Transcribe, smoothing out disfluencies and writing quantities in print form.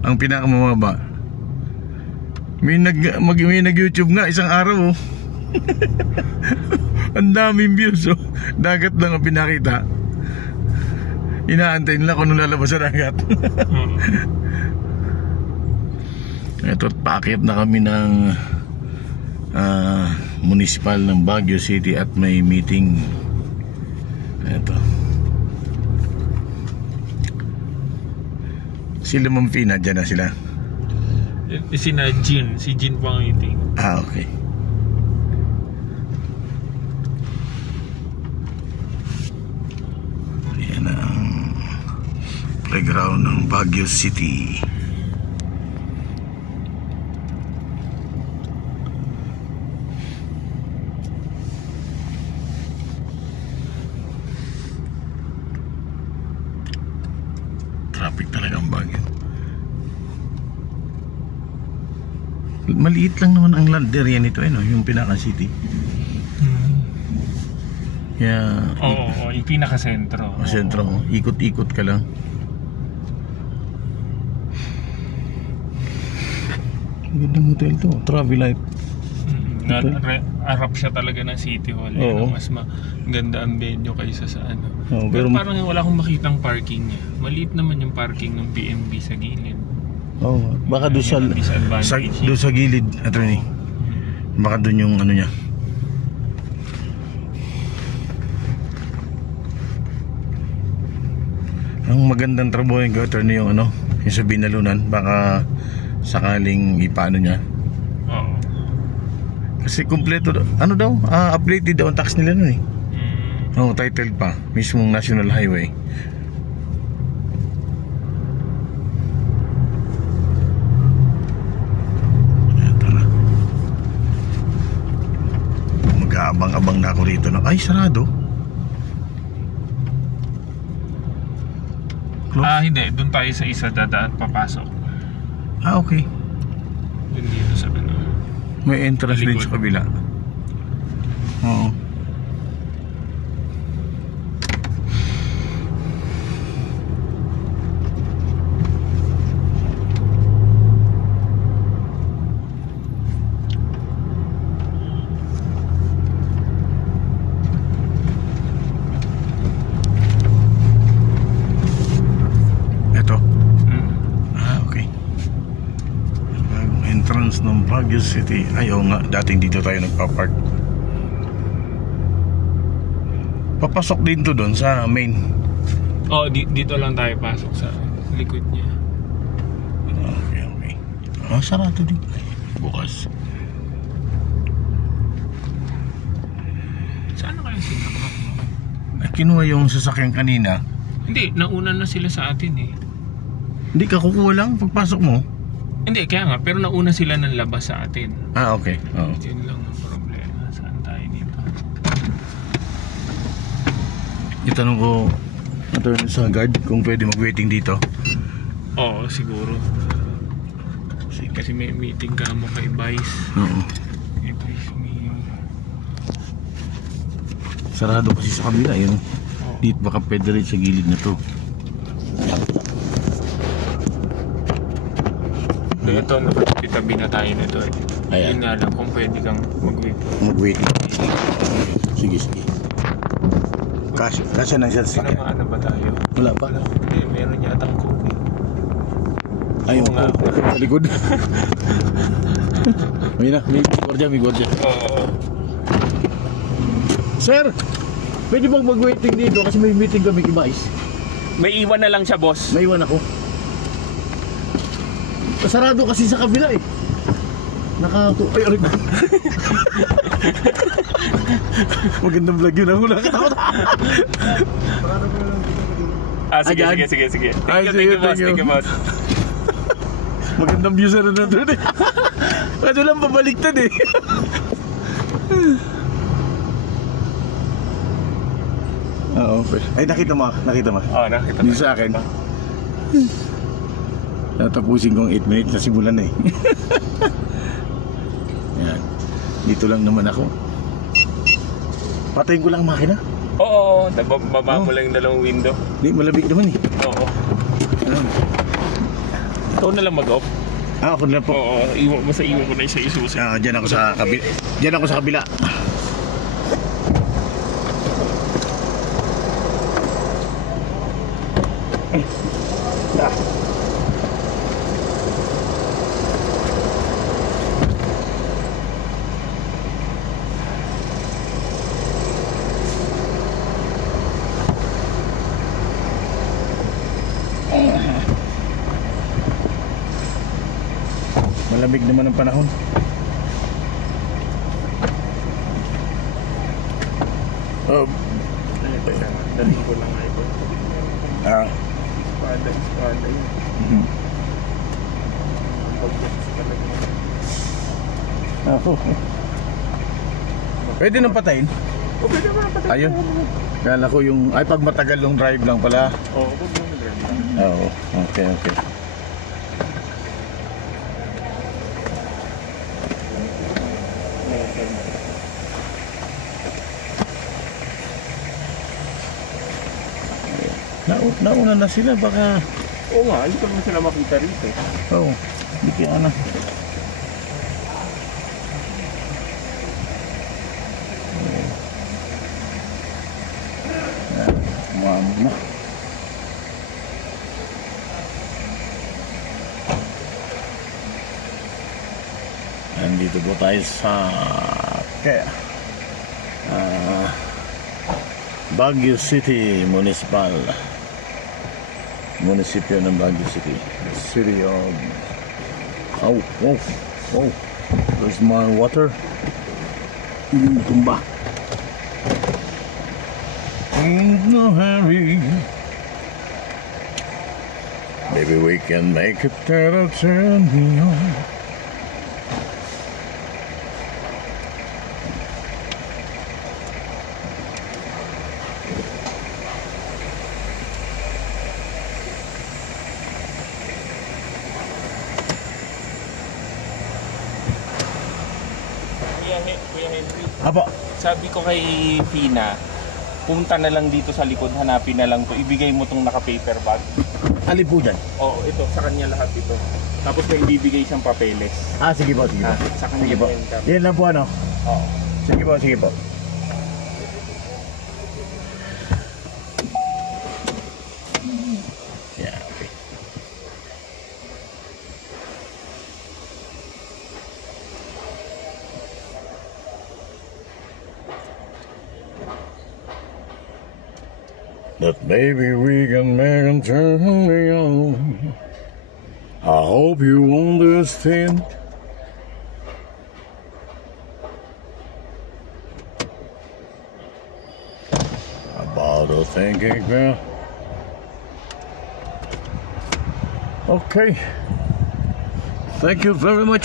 Ang pinakamababa. May nag-YouTube nga isang araw, oh. Ang daming views, oh. Dagat lang ang pinakita. Inaantay nila kung lalabas sa dagat. Ito, paakyat na kami ng municipal ng Baguio City at may meeting. Ito. Sila Ma'am Fina, dyan na sila. Si Jean Pangiting. Okay. Yan ang playground ng Baguio City. Traffic talaga ang Baguio. Maliit lang naman ang land area nito, no? Yung pinaka-city. Kaya... Oo, yung pinaka-sentro. Sentro, ikot-ikot ka lang. Magandang hotel to, Travelife. Arap siya talaga ng City Hall. Mas maganda ang venue kaysa sa ano. Pero parang wala akong makitang parking niya. Maliit naman yung parking ng BMB sa gilid. Baka doon sa gilid, attorney. Baka doon yung ano niya. Ang magandang trabaho yung attorney yung ano, yung sa binalunan, baka sakaling ipaano niya. Kasi kumpleto, ano daw, updated daw ang tax nila nun, eh. Titled pa, mismong National Highway. Mag-aabang-abang na ako rito na, ay sarado. Close? Hindi, doon tayo sa isa dadaan papasok. Okay. Doon dito sa ano. May entrance din sa kabila. Oo. Ng Baguio City. Ayaw nga, dating dito tayo nagpapark. Papasok din to doon sa main. Dito lang tayo pasok sa likod niya. Okay. Sarado din. Bukas. Saan na kayo sinakmak mo? Kinuha yung sasakyan kanina. Hindi, nauna na sila sa atin eh. Hindi ka kukuha lang pagpasok mo? Hindi, kaya nga, pero nauna sila ng labas sa atin. Okay. Oo. Yun lang ang problema. Saan tayo dito? Itanong ko sa guard kung pwede mag-waiting dito. Oo, siguro. Kasi may meeting ka mo kay Vice. Oo. Kay Vice Mayor. Sarado kasi sa kabila yun. Dito baka pwede rin sa gilid na to. Ito, nakatitabi na tayo nito eh. Ayan. Yun nga lang kung pwede kang mag-wait. Sige. Kasya na siya sa sasakyan. Ano ba tayo? Wala pa. Meron yatang code. Ayun nga. Sa likod. May gordya. Oo. Sir, pwede bang mag-waiting dito kasi may meeting kami kay Vice? May iwan na lang siya, boss. May iwan ako. Sarado kasi sa kabila eh. Ay, aray. Magandang vlog yun. Wala ka takot. Sige. Thank you, boss. Magandang views na doon eh. Kaso lang pabaliktad eh. Ay, nakita mo. Nakita. Dito sa akin. Natapusin kong 8 minutes na simulan na eh. Yan. Dito lang naman ako. Patayin ko lang ang makina. Oo. Baba mo lang yung dalawang window. Hindi, malamig naman eh. Oo. Ikaw na lang mag-off. Ako na po. Oo, iwan ko na isa isusi. Diyan ako sa kabila. Diyan ako sa kabila. Malamig naman ang panahon. Daling ko lang ito. Espada yun. Ang pag-box talaga. Pwede nang patayin? O pwede naman patayin. Ayun. Kala ko yung, ay pag matagal yung drive lang pala. Oo, pag yung drive lang. Oo, okay. Nauna na sila, baka... Oo nga, hindi ko naman sila makita rito. Oo, hindi kaya na. Umamo na. Nandito po tayo sa... Baguio City Municipal. Munisipyo ng Baguio City. The city of... Oh, there's my water. Tumba. Ain't no hurry. Maybe we can make it that'll turn me on. Kuya Henry, Apo. sabi ko kay Fina, punta na lang dito sa likod, hanapin na lang to, ibigay mo tong naka-paper bag. Alin po dyan? Oo, ito, sa kanya lahat ito. Tapos may ibibigay siyang papeles. Sige po. Sa kanya Sige po. yan, kami. Yan lang po ano? Oo. Sige po. Yeah, okay. That maybe we can make them turn me on. I hope you understand. About a thinking girl. Okay. Thank you very much.